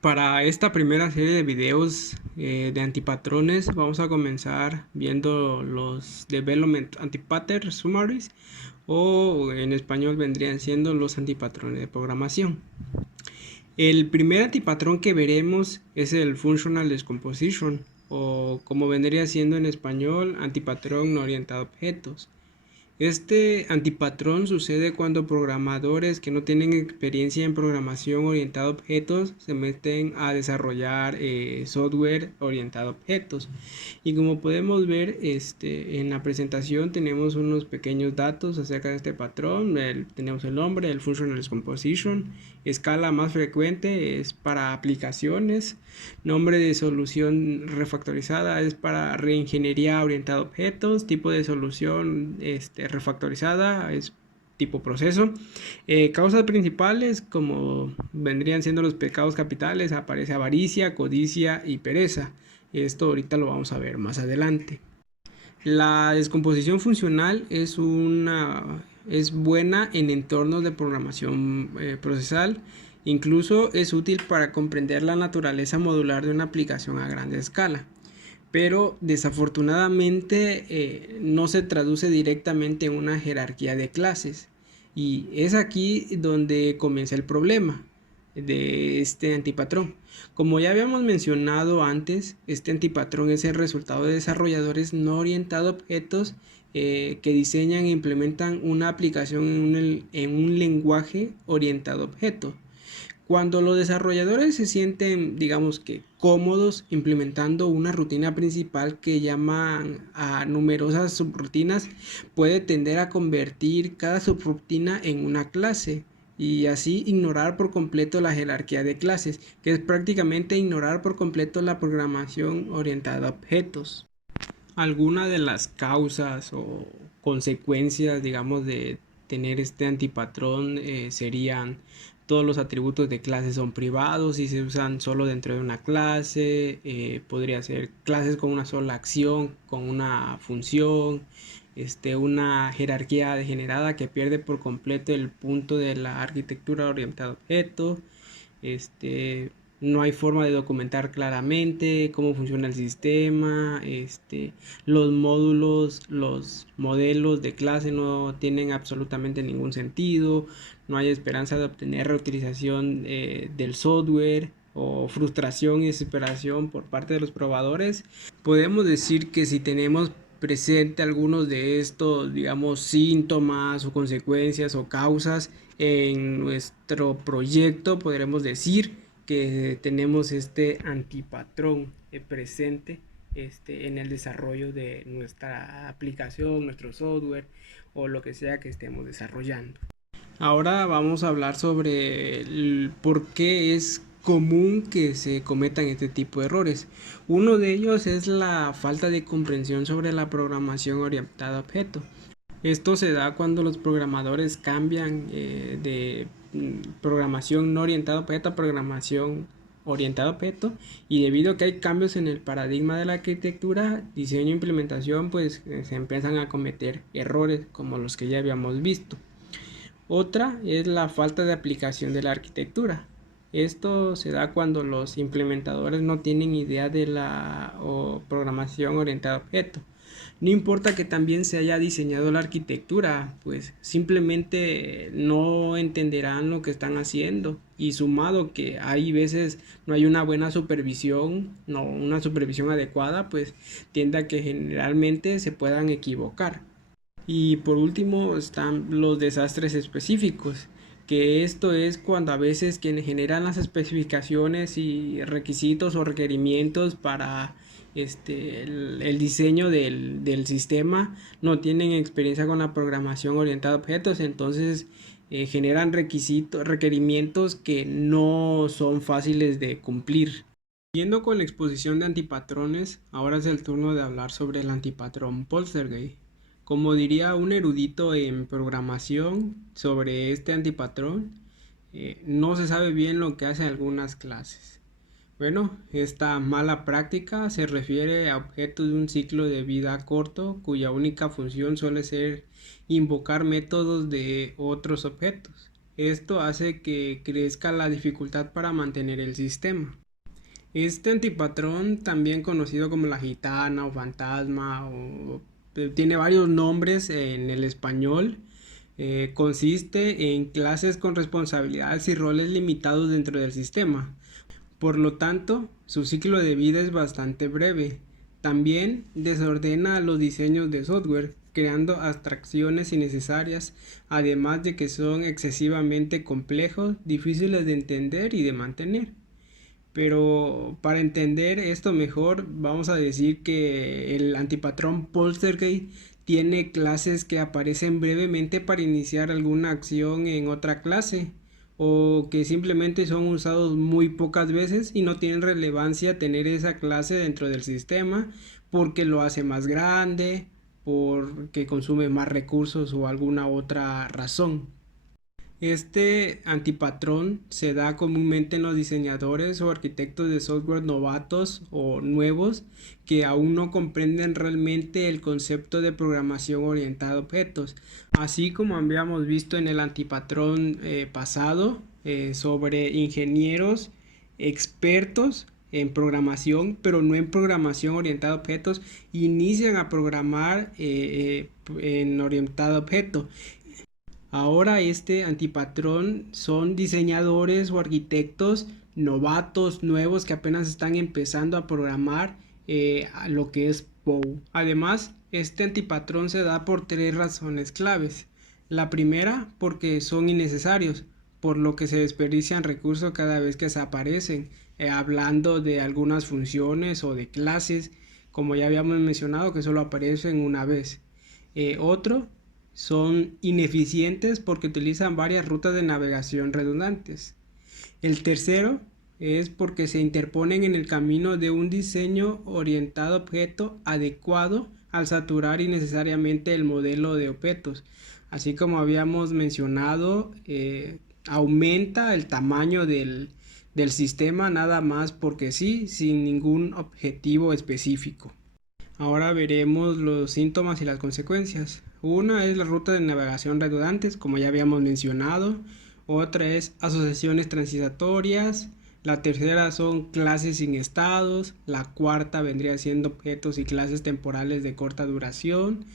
Para esta primera serie de videos de antipatrones vamos a comenzar viendo los Development Antipattern Summaries, o en español vendrían siendo los antipatrones de programación. El primer antipatrón que veremos es el Functional Decomposition, o como vendría siendo en español antipatrón no orientado a objetos. Este antipatrón sucede cuando programadores que no tienen experiencia en programación orientada a objetos se meten a desarrollar software orientado a objetos. Y como podemos ver en la presentación tenemos unos pequeños datos acerca de este patrón. Tenemos el nombre, el Functional Decomposition, escala más frecuente es para aplicaciones, nombre de solución refactorizada es para reingeniería orientada a objetos, tipo de solución refactorizada es tipo proceso. Causas principales, como vendrían siendo los pecados capitales, aparece avaricia, codicia y pereza. Esto ahorita lo vamos a ver más adelante. La descomposición funcional es buena en entornos de programación procesal. Incluso es útil para comprender la naturaleza modular de una aplicación a gran escala. Pero desafortunadamente no se traduce directamente en una jerarquía de clases. Y es aquí donde comienza el problema de este antipatrón. Como ya habíamos mencionado antes, este antipatrón es el resultado de desarrolladores no orientados a objetos que diseñan e implementan una aplicación en un lenguaje orientado a objetos. Cuando los desarrolladores se sienten, digamos que cómodos implementando una rutina principal que llaman a numerosas subrutinas, puede tender a convertir cada subrutina en una clase y así ignorar por completo la jerarquía de clases, que es prácticamente ignorar por completo la programación orientada a objetos. Algunas de las causas o consecuencias, digamos, de tener este antipatrón serían: todos los atributos de clase son privados y se usan solo dentro de una clase. Podría ser clases con una sola acción, con una función. Una jerarquía degenerada que pierde por completo el punto de la arquitectura orientada a objetos. No hay forma de documentar claramente cómo funciona el sistema. Los módulos, los modelos de clase no tienen absolutamente ningún sentido. No hay esperanza de obtener reutilización del software, o frustración y desesperación por parte de los probadores. Podemos decir que si tenemos presente algunos de estos, digamos, síntomas o consecuencias o causas en nuestro proyecto, podremos decir que tenemos este antipatrón presente en el desarrollo de nuestra aplicación, nuestro software o lo que sea que estemos desarrollando. Ahora vamos a hablar sobre el por qué es común que se cometan este tipo de errores. Uno de ellos es la falta de comprensión sobre la programación orientada a objetos. Esto se da cuando los programadores cambian de programación no orientada a objeto a programación orientada a objeto, y debido a que hay cambios en el paradigma de la arquitectura, diseño e implementación, pues se empiezan a cometer errores como los que ya habíamos visto. Otra es la falta de aplicación de la arquitectura. Esto se da cuando los implementadores no tienen idea de la programación orientada a objeto. No importa que también se haya diseñado la arquitectura, pues simplemente no entenderán lo que están haciendo. Y sumado que hay veces no hay una buena supervisión, no una supervisión adecuada, pues tiende a que generalmente se puedan equivocar. Y por último están los desastres específicos, que esto es cuando a veces quienes generan las especificaciones y requisitos o requerimientos para el diseño del sistema no tienen experiencia con la programación orientada a objetos. Entonces generan requerimientos que no son fáciles de cumplir. Siguiendo con la exposición de antipatrones, ahora es el turno de hablar sobre el antipatrón Poltergeist. Como diría un erudito en programación sobre este antipatrón, no se sabe bien lo que hacen algunas clases. Bueno, esta mala práctica se refiere a objetos de un ciclo de vida corto cuya única función suele ser invocar métodos de otros objetos. Esto hace que crezca la dificultad para mantener el sistema. Este antipatrón, también conocido como la gitana o fantasma, tiene varios nombres en el español. Consiste en clases con responsabilidades y roles limitados dentro del sistema. Por lo tanto, su ciclo de vida es bastante breve. También desordena los diseños de software, creando abstracciones innecesarias, además de que son excesivamente complejos, difíciles de entender y de mantener. Pero para entender esto mejor, vamos a decir que el antipatrón Poltergeist tiene clases que aparecen brevemente para iniciar alguna acción en otra clase, o que simplemente son usados muy pocas veces y no tienen relevancia tener esa clase dentro del sistema porque lo hace más grande, porque consume más recursos o alguna otra razón. Este antipatrón se da comúnmente en los diseñadores o arquitectos de software novatos o nuevos que aún no comprenden realmente el concepto de programación orientada a objetos, así como habíamos visto en el antipatrón pasado sobre ingenieros expertos en programación, pero no en programación orientada a objetos, inician a programar en orientado a objetos. Ahora este antipatrón son diseñadores o arquitectos novatos, nuevos que apenas están empezando a programar a lo que es POU. Además, este antipatrón se da por tres razones claves. La primera, porque son innecesarios, por lo que se desperdician recursos cada vez que se aparecen, hablando de algunas funciones o de clases, como ya habíamos mencionado, que solo aparecen una vez. Otro, son ineficientes porque utilizan varias rutas de navegación redundantes. El tercero es porque se interponen en el camino de un diseño orientado a objeto adecuado al saturar innecesariamente el modelo de objetos. Así como habíamos mencionado, aumenta el tamaño del sistema nada más porque sí, sin ningún objetivo específico. Ahora veremos los síntomas y las consecuencias. Una es la ruta de navegación redundantes, como ya habíamos mencionado. Otra es asociaciones transitorias. La tercera son clases sin estados. La cuarta vendría siendo objetos y clases temporales de corta duración.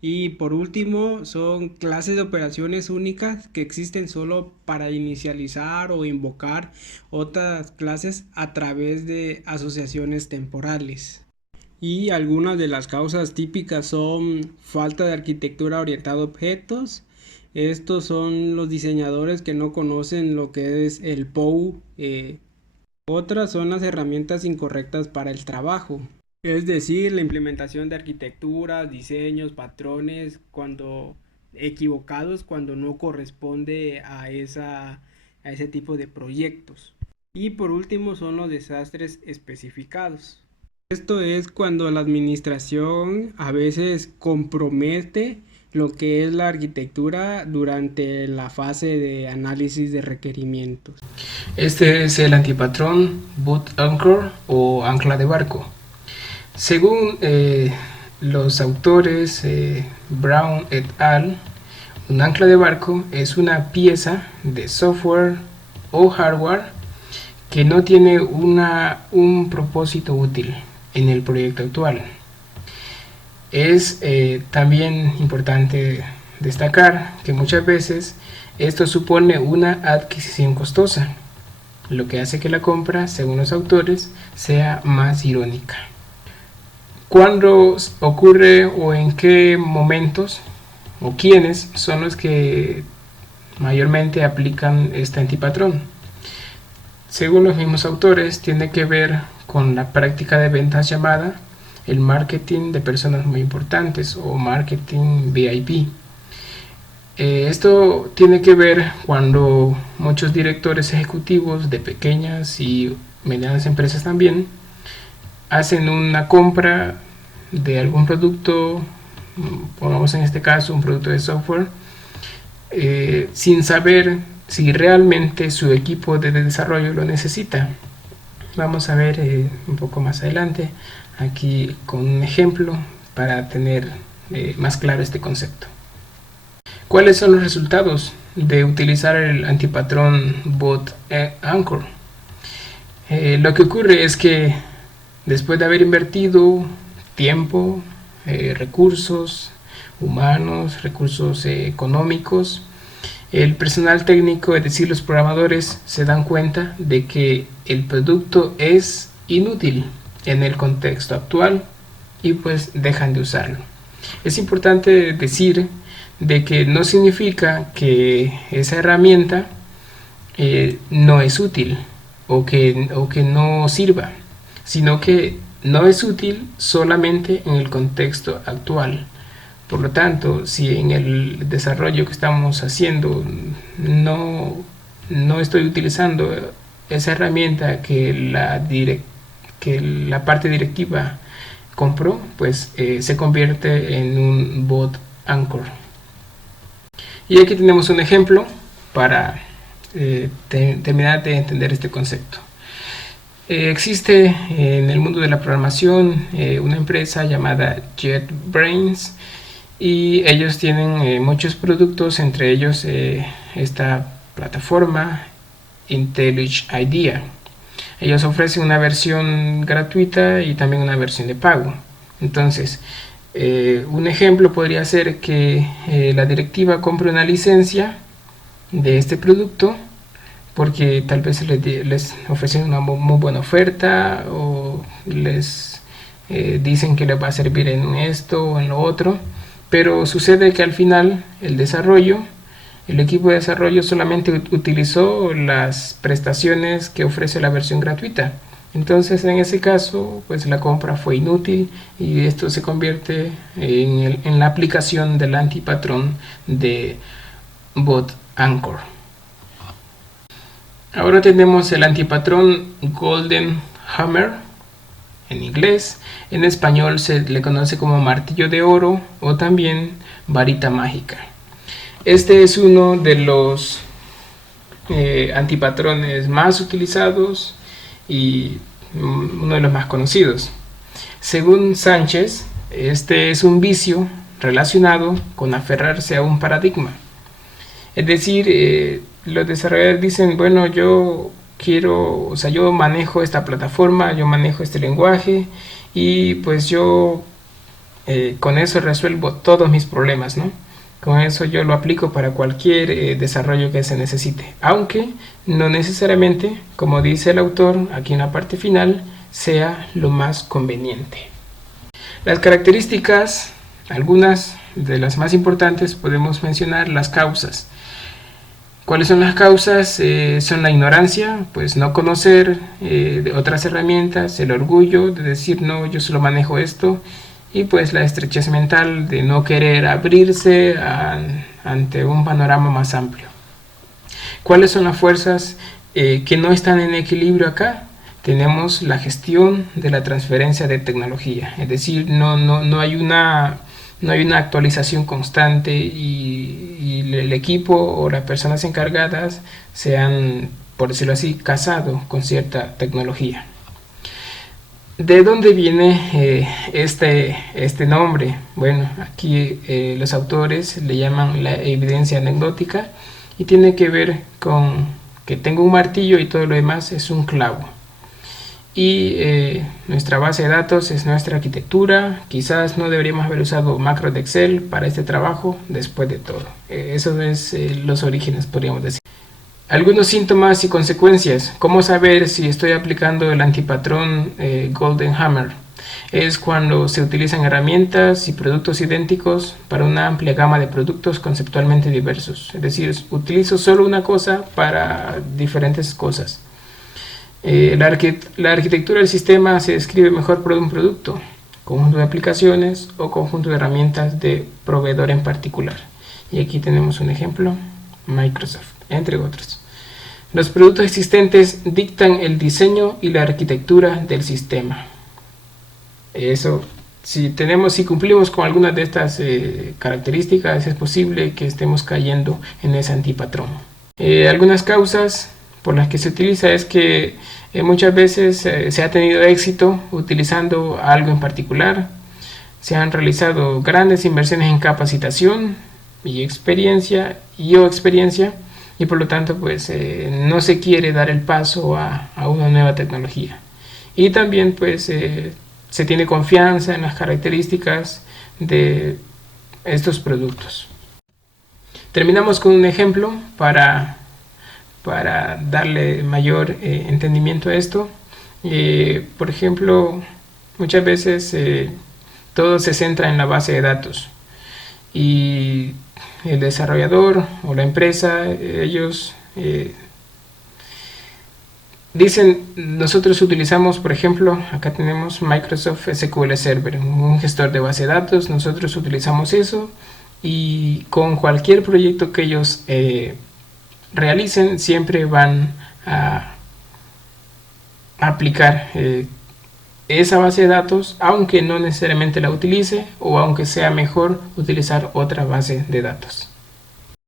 Y por último son clases de operaciones únicas que existen solo para inicializar o invocar otras clases a través de asociaciones temporales. Y algunas de las causas típicas son falta de arquitectura orientada a objetos. Estos son los diseñadores que no conocen lo que es el POU. Otras son las herramientas incorrectas para el trabajo. Es decir, la implementación de arquitecturas, diseños, patrones cuando equivocados, cuando no corresponde a ese tipo de proyectos. Y por último son los desastres especificados. Esto es cuando la administración a veces compromete lo que es la arquitectura durante la fase de análisis de requerimientos. Este es el antipatrón Boat Anchor o ancla de barco. Según los autores Brown et al., un ancla de barco es una pieza de software o hardware que no tiene un propósito útil en el proyecto actual. Es también importante destacar que muchas veces esto supone una adquisición costosa, lo que hace que la compra, según los autores, sea más irónica. ¿Cuándo ocurre o en qué momentos o quiénes son los que mayormente aplican este antipatrón? Según los mismos autores, tiene que ver con la práctica de ventas llamada el marketing de personas muy importantes o marketing VIP. Esto tiene que ver cuando muchos directores ejecutivos de pequeñas y medianas empresas también hacen una compra de algún producto, pongamos en este caso un producto de software, sin saber si realmente su equipo de desarrollo lo necesita. Vamos a ver un poco más adelante aquí con un ejemplo para tener más claro este concepto. ¿Cuáles son los resultados de utilizar el antipatrón bot Anchor. Lo que ocurre es que después de haber invertido tiempo, recursos humanos, recursos económicos, el personal técnico, es decir, los programadores, se dan cuenta de que el producto es inútil en el contexto actual y pues dejan de usarlo. Es importante decir de que no significa que esa herramienta no es útil o que no sirva, sino que no es útil solamente en el contexto actual. Por lo tanto, si en el desarrollo que estamos haciendo no estoy utilizando esa herramienta que la parte directiva compró, pues se convierte en un bot Anchor. Y aquí tenemos un ejemplo para terminar de entender este concepto. Existe en el mundo de la programación una empresa llamada JetBrains, y ellos tienen muchos productos, entre ellos esta plataforma IntelliJ IDEA. Ellos ofrecen una versión gratuita y también una versión de pago. Entonces, un ejemplo podría ser que la directiva compre una licencia de este producto porque tal vez les ofrecen una muy buena oferta, o les dicen que les va a servir en esto o en lo otro, pero sucede que al final el equipo de desarrollo solamente utilizó las prestaciones que ofrece la versión gratuita. Entonces, en ese caso, pues la compra fue inútil y esto se convierte en la aplicación del antipatrón de bot Anchor. Ahora tenemos el antipatrón Golden Hammer en inglés. En español se le conoce como martillo de oro o también varita mágica. Este es uno de los antipatrones más utilizados y uno de los más conocidos. Según Sánchez, este es un vicio relacionado con aferrarse a un paradigma. Es decir, los desarrolladores dicen, bueno, yo manejo esta plataforma, yo manejo este lenguaje y pues yo con eso resuelvo todos mis problemas, ¿no? Con eso yo lo aplico para cualquier desarrollo que se necesite, aunque no necesariamente, como dice el autor aquí en la parte final, sea lo más conveniente. Las características, algunas de las más importantes, podemos mencionar las causas. ¿Cuáles son las causas? Son la ignorancia, pues no conocer de otras herramientas, el orgullo de decir no, yo solo manejo esto, y pues la estrechez mental de no querer abrirse ante un panorama más amplio. ¿Cuáles son las fuerzas que no están en equilibrio acá? Tenemos la gestión de la transferencia de tecnología, es decir, no hay una actualización constante y el equipo o las personas encargadas se han, por decirlo así, casado con cierta tecnología. ¿De dónde viene este nombre? Bueno, aquí los autores le llaman la evidencia anecdótica y tiene que ver con que tengo un martillo y todo lo demás es un clavo. Y nuestra base de datos es nuestra arquitectura. Quizás no deberíamos haber usado macros de Excel para este trabajo después de todo. Eso es los orígenes, podríamos decir. Algunos síntomas y consecuencias. ¿Cómo saber si estoy aplicando el antipatrón Golden Hammer? Es cuando se utilizan herramientas y productos idénticos para una amplia gama de productos conceptualmente diversos. Es decir, utilizo solo una cosa para diferentes cosas. La arquitectura del sistema se describe mejor por un producto, conjunto de aplicaciones o conjunto de herramientas de proveedor en particular. Y aquí tenemos un ejemplo, Microsoft, entre otros. Los productos existentes dictan el diseño y la arquitectura del sistema. Eso, si cumplimos con algunas de estas características, es posible que estemos cayendo en ese antipatrón. Algunas causas por las que se utiliza es que muchas veces se ha tenido éxito utilizando algo en particular, se han realizado grandes inversiones en capacitación, experiencia, y por lo tanto pues no se quiere dar el paso a una nueva tecnología. Y también pues se tiene confianza en las características de estos productos. Terminamos con un ejemplo para darle mayor entendimiento a esto. Por ejemplo, muchas veces todo se centra en la base de datos y el desarrollador o la empresa, ellos dicen, nosotros utilizamos, por ejemplo, acá tenemos Microsoft SQL Server, un gestor de base de datos, nosotros utilizamos eso, y con cualquier proyecto que ellos realicen siempre van a aplicar esa base de datos, aunque no necesariamente la utilice o aunque sea mejor utilizar otra base de datos.